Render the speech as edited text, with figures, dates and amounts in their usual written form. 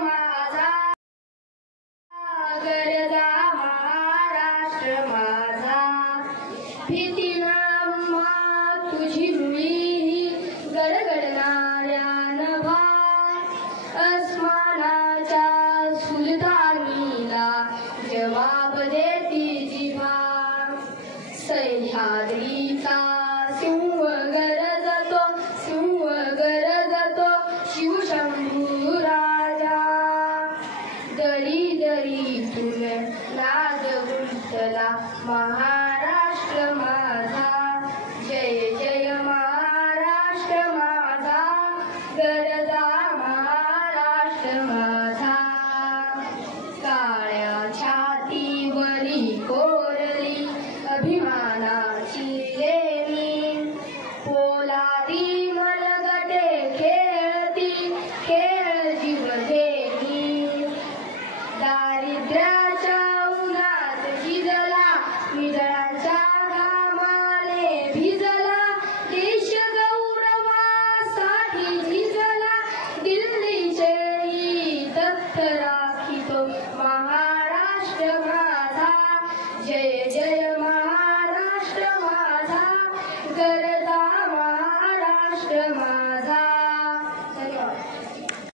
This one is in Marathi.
माझा गरजा महाराष्ट्र माझा भीतीना तुझी रुळी गडगडणाऱ्या नभा अस्मानाच्या सुलतानीला जवाब देती जिव्हा सह्याद्रीचा सिंह गरजतो शिवशंभू राजा दरी दरीतून नाद गुंतला महाराष्ट्र माझा जय जय महाराष्ट्र माझा गरजा महाराष्ट्र माझा काळ्या छातीवरी कोरली अभिमानाची लेणी पोलादी मनगटे खेळती खेळ जीवघेणी दारिद्र्याच्या उन्हात झिजला निधळाच्या घामाने भिजला देश गौरवासाठी झिजला दिल्लीचे तख्त राखितो महाराष्ट्र